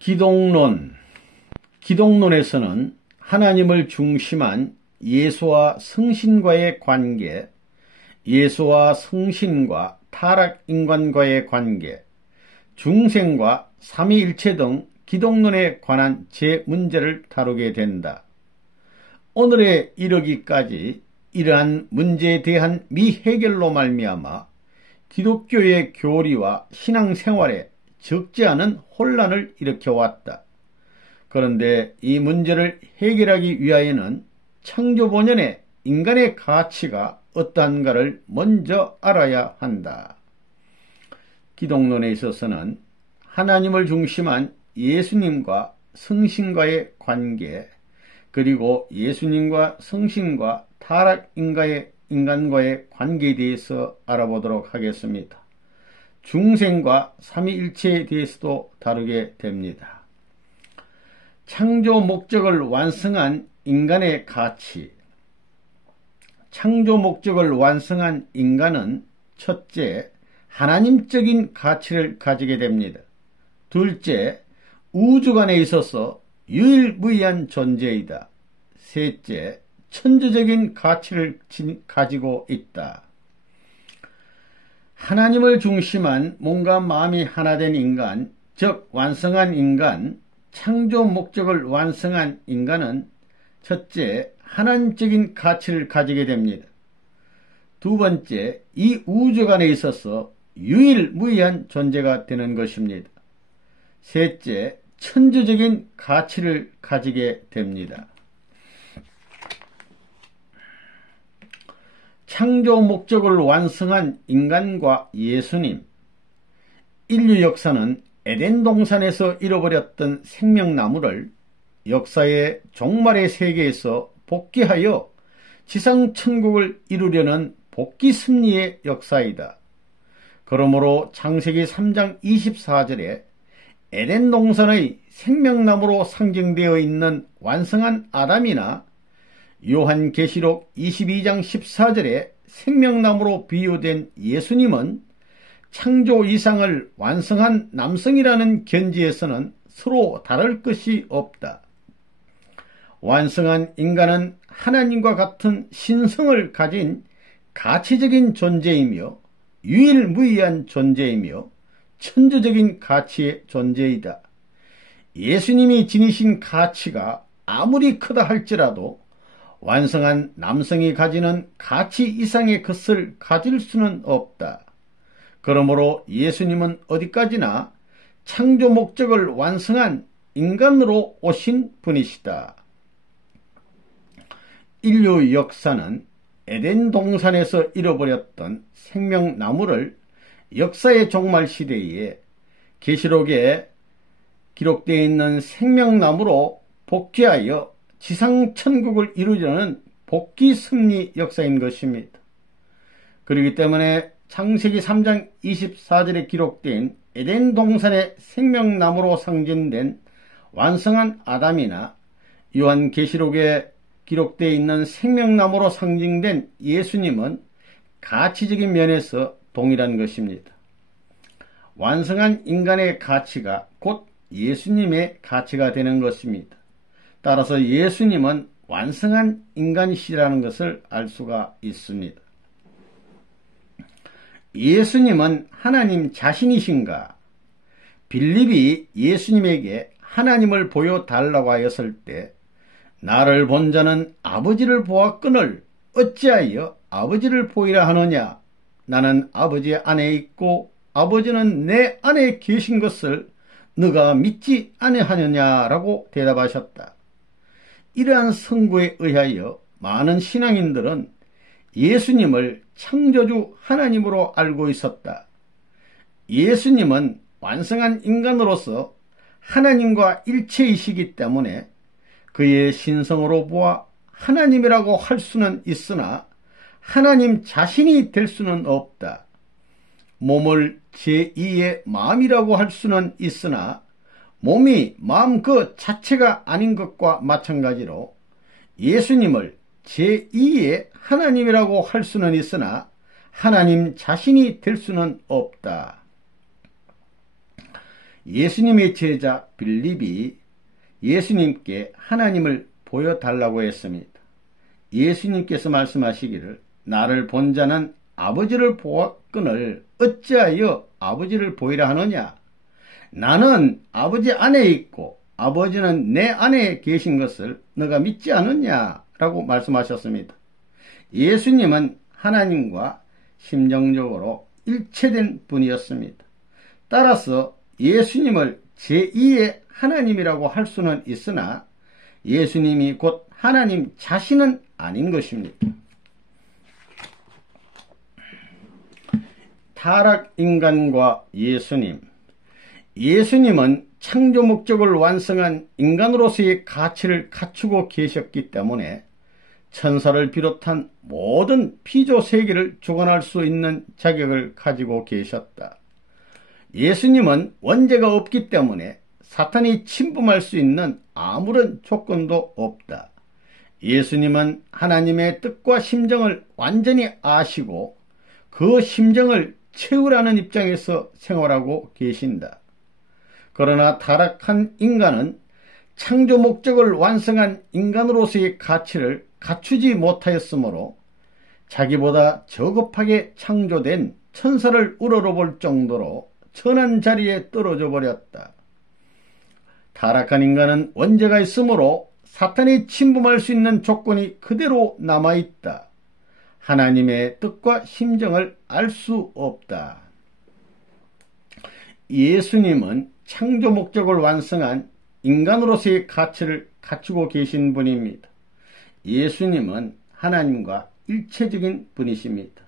기독론. 기독론에서는 하나님을 중심한 예수와 성신과의 관계, 예수와 성신과 타락인간과의 관계, 중생과 삼위일체 등 기독론에 관한 제 문제를 다루게 된다. 오늘에 이르기까지 이러한 문제에 대한 미해결로 말미암아 기독교의 교리와 신앙생활에 적지 않은 혼란을 일으켜왔다. 그런데 이 문제를 해결하기 위하여는 창조본연의 인간의 가치가 어떠한가를 먼저 알아야 한다. 기독론에 있어서는 하나님을 중심한 예수님과 성신과의 관계, 그리고 예수님과 성신과 타락인간과의 관계에 대해서 알아보도록 하겠습니다. 중생과 삼위일체에 대해서도 다루게 됩니다. 창조 목적을 완성한 인간의 가치. 창조 목적을 완성한 인간은 첫째, 하나님적인 가치를 가지게 됩니다. 둘째, 우주관에 있어서 유일무이한 존재이다. 셋째, 천주적인 가치를 가지고 있다. 하나님을 중심한 몸과 마음이 하나된 인간, 즉 완성한 인간, 창조 목적을 완성한 인간은 첫째, 하나님적인 가치를 가지게 됩니다. 두 번째, 이 우주관에 있어서 유일무이한 존재가 되는 것입니다. 셋째, 천주적인 가치를 가지게 됩니다. 창조 목적을 완성한 인간과 예수님. 인류 역사는 에덴 동산에서 잃어버렸던 생명나무를 역사의 종말의 세계에서 복귀하여 지상천국을 이루려는 복귀 승리의 역사이다. 그러므로 창세기 3장 24절에 에덴 동산의 생명나무로 상징되어 있는 완성한 아담이나 요한계시록 22장 14절에 생명나무로 비유된 예수님은 창조 이상을 완성한 남성이라는 견지에서는 서로 다를 것이 없다. 완성한 인간은 하나님과 같은 신성을 가진 가치적인 존재이며 유일무이한 존재이며 천주적인 가치의 존재이다. 예수님이 지니신 가치가 아무리 크다 할지라도 완성한 남성이 가지는 가치 이상의 것을 가질 수는 없다. 그러므로 예수님은 어디까지나 창조 목적을 완성한 인간으로 오신 분이시다. 인류 역사는 에덴 동산에서 잃어버렸던 생명나무를 역사의 종말 시대에 계시록에 기록되어 있는 생명나무로 복귀하여 지상천국을 이루려는 복귀 승리 역사인 것입니다. 그렇기 때문에 창세기 3장 24절에 기록된 에덴 동산의 생명나무로 상징된 완성한 아담이나 요한계시록에 기록되어 있는 생명나무로 상징된 예수님은 가치적인 면에서 동일한 것입니다. 완성한 인간의 가치가 곧 예수님의 가치가 되는 것입니다. 따라서 예수님은 완성한 인간이시라는 것을 알 수가 있습니다. 예수님은 하나님 자신이신가? 빌립이 예수님에게 하나님을 보여달라고 하였을 때 나를 본 자는 아버지를 보았거늘 어찌하여 아버지를 보이라 하느냐? 나는 아버지 안에 있고 아버지는 내 안에 계신 것을 너가 믿지 아니하느냐라고 대답하셨다. 이러한 선구에 의하여 많은 신앙인들은 예수님을 창조주 하나님으로 알고 있었다. 예수님은 완성한 인간으로서 하나님과 일체이시기 때문에 그의 신성으로 보아 하나님이라고 할 수는 있으나 하나님 자신이 될 수는 없다. 몸을 제2의 마음이라고 할 수는 있으나 몸이 마음 그 자체가 아닌 것과 마찬가지로 예수님을 제2의 하나님이라고 할 수는 있으나 하나님 자신이 될 수는 없다. 예수님의 제자 빌립이 예수님께 하나님을 보여달라고 했습니다. 예수님께서 말씀하시기를 나를 본 자는 아버지를 보았거늘 어찌하여 아버지를 보이라 하느냐. 나는 아버지 안에 있고 아버지는 내 안에 계신 것을 너가 믿지 않느냐 라고 말씀하셨습니다. 예수님은 하나님과 심정적으로 일체된 분이었습니다. 따라서 예수님을 제2의 하나님이라고 할 수는 있으나 예수님이 곧 하나님 자신은 아닌 것입니다. 타락인간과 예수님. 예수님은 창조 목적을 완성한 인간으로서의 가치를 갖추고 계셨기 때문에 천사를 비롯한 모든 피조 세계를 주관할 수 있는 자격을 가지고 계셨다. 예수님은 원죄가 없기 때문에 사탄이 침범할 수 있는 아무런 조건도 없다. 예수님은 하나님의 뜻과 심정을 완전히 아시고 그 심정을 채우라는 입장에서 생활하고 계신다. 그러나 타락한 인간은 창조 목적을 완성한 인간으로서의 가치를 갖추지 못하였으므로 자기보다 저급하게 창조된 천사를 우러러볼 정도로 천한 자리에 떨어져 버렸다. 타락한 인간은 원죄가 있으므로 사탄이 침범할 수 있는 조건이 그대로 남아있다. 하나님의 뜻과 심정을 알 수 없다. 예수님은 창조 목적을 완성한 인간으로서의 가치를 갖추고 계신 분입니다. 예수님은 하나님과 일체적인 분이십니다.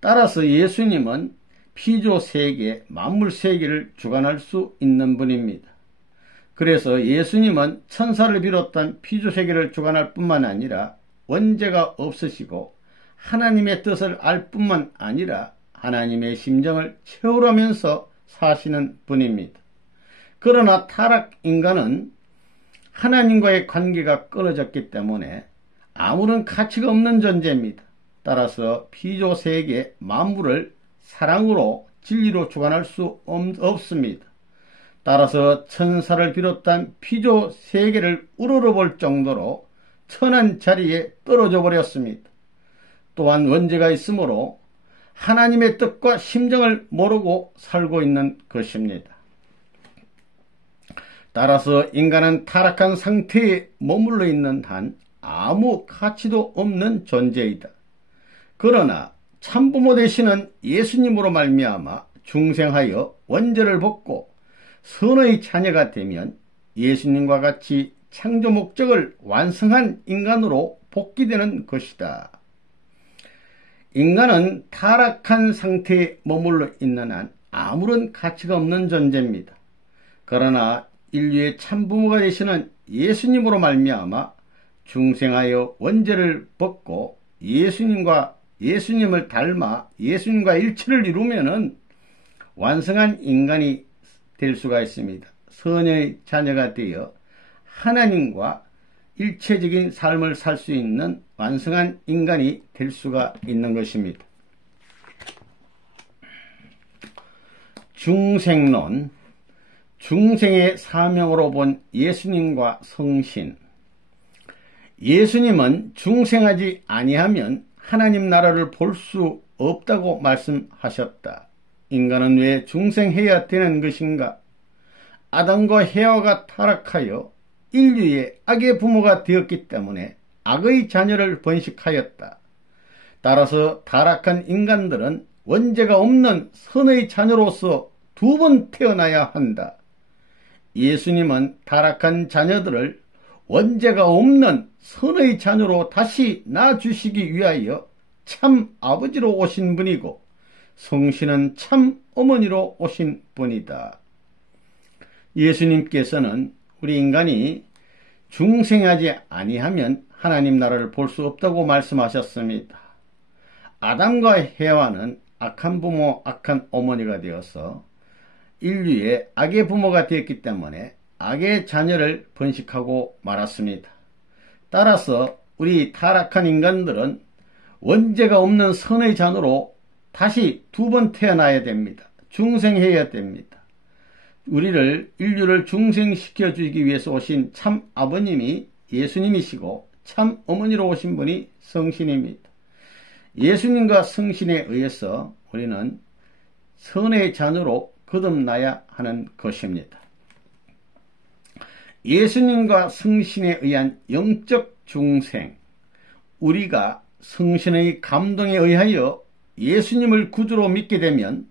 따라서 예수님은 피조 세계, 만물 세계를 주관할 수 있는 분입니다. 그래서 예수님은 천사를 비롯한 피조 세계를 주관할 뿐만 아니라 원죄가 없으시고 하나님의 뜻을 알 뿐만 아니라 하나님의 심정을 채우려면서 사시는 분입니다. 그러나 타락 인간은 하나님과의 관계가 끊어졌기 때문에 아무런 가치가 없는 존재입니다. 따라서 피조 세계 만물을 사랑으로 진리로 주관할 수 없습니다. 따라서 천사를 비롯한 피조 세계를 우러러볼 정도로 천한 자리에 떨어져 버렸습니다. 또한 원죄가 있으므로 하나님의 뜻과 심정을 모르고 살고 있는 것입니다. 따라서 인간은 타락한 상태에 머물러 있는 한 아무 가치도 없는 존재이다. 그러나 참부모 되시는 예수님으로 말미암아 중생하여 원죄를 벗고 선의 자녀가 되면 예수님과 같이 창조 목적을 완성한 인간으로 복귀되는 것이다. 인간은 타락한 상태에 머물러 있는 한 아무런 가치가 없는 존재입니다. 그러나 인류의 참부모가 되시는 예수님으로 말미암아 중생하여 원죄를 벗고 예수님을 닮아 예수님과 일치를 이루면은 완성한 인간이 될 수가 있습니다. 선의 자녀가 되어 하나님과 일체적인 삶을 살 수 있는 완성한 인간이 될 수가 있는 것입니다. 중생론, 중생의 사명으로 본 예수님과 성신. 예수님은 중생하지 아니하면 하나님 나라를 볼 수 없다고 말씀하셨다. 인간은 왜 중생해야 되는 것인가? 아담과 헤와가 타락하여 인류의 악의 부모가 되었기 때문에 악의 자녀를 번식하였다. 따라서 타락한 인간들은 원죄가 없는 선의 자녀로서 두 번 태어나야 한다. 예수님은 타락한 자녀들을 원죄가 없는 선의 자녀로 다시 낳아주시기 위하여 참 아버지로 오신 분이고 성신은 참 어머니로 오신 분이다. 예수님께서는 우리 인간이 중생하지 아니하면 하나님 나라를 볼 수 없다고 말씀하셨습니다. 아담과 헤와는 악한 부모, 악한 어머니가 되어서 인류의 악의 부모가 되었기 때문에 악의 자녀를 번식하고 말았습니다. 따라서 우리 타락한 인간들은 원죄가 없는 선의 자녀로 다시 두 번 태어나야 됩니다. 중생해야 됩니다. 우리를 인류를 중생시켜 주기 위해서 오신 참 아버님이 예수님이시고 참 어머니로 오신 분이 성신입니다. 예수님과 성신에 의해서 우리는 선의 자녀로 거듭나야 하는 것입니다. 예수님과 성신에 의한 영적 중생, 우리가 성신의 감동에 의하여 예수님을 구주로 믿게 되면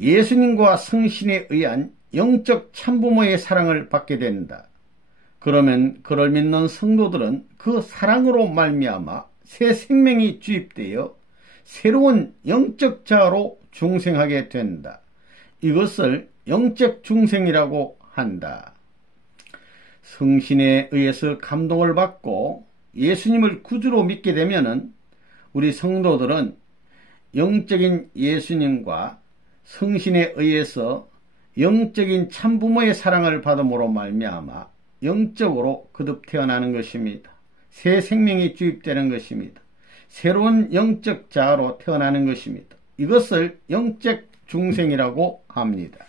예수님과 성신에 의한 영적 참부모의 사랑을 받게 된다. 그러면 그를 믿는 성도들은 그 사랑으로 말미암아 새 생명이 주입되어 새로운 영적 자아로 중생하게 된다. 이것을 영적 중생이라고 한다. 성신에 의해서 감동을 받고 예수님을 구주로 믿게 되면은 우리 성도들은 영적인 예수님과 성신에 의해서 영적인 참부모의 사랑을 받음으로 말미암아 영적으로 거듭 태어나는 것입니다. 새 생명이 주입되는 것입니다. 새로운 영적 자아로 태어나는 것입니다. 이것을 영적 중생이라고 합니다.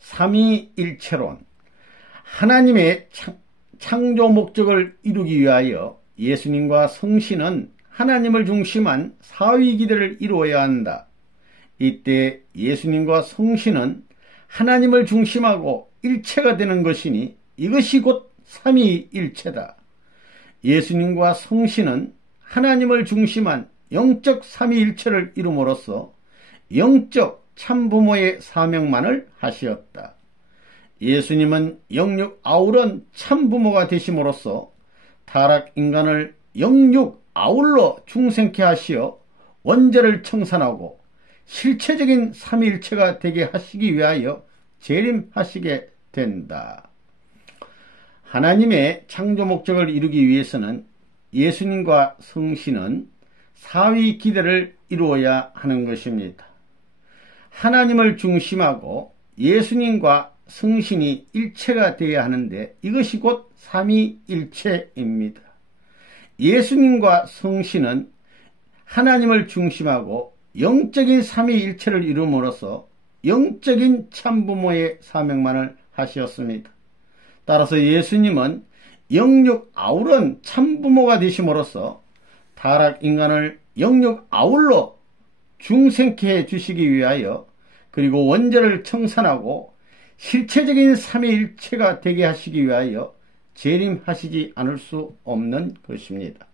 삼위일체론, 하나님의 창조 목적을 이루기 위하여 예수님과 성신은 하나님을 중심한 사위기대를 이루어야 한다. 이때 예수님과 성신은 하나님을 중심하고 일체가 되는 것이니 이것이 곧 삼위일체다. 예수님과 성신은 하나님을 중심한 영적 삼위일체를 이룸으로써 영적 참부모의 사명만을 하시었다. 예수님은 영육 아울은 참부모가 되심으로써 타락 인간을 영육 아울러 중생케 하시어 원죄를 청산하고 실체적인 삼위일체가 되게 하시기 위하여 재림하시게 된다. 하나님의 창조 목적을 이루기 위해서는 예수님과 성신은 사위 기대를 이루어야 하는 것입니다. 하나님을 중심하고 예수님과 성신이 일체가 되어야 하는데 이것이 곧 삼위일체입니다. 예수님과 성신은 하나님을 중심하고 영적인 삼위일체를 이룸으로써 영적인 참부모의 사명만을 하셨습니다. 따라서 예수님은 영육 아울은 참부모가 되심으로써 타락 인간을 영육 아울러 중생케 해 주시기 위하여 그리고 원죄를 청산하고 실체적인 삼위일체가 되게 하시기 위하여 재림하시지 않을 수 없는 것입니다.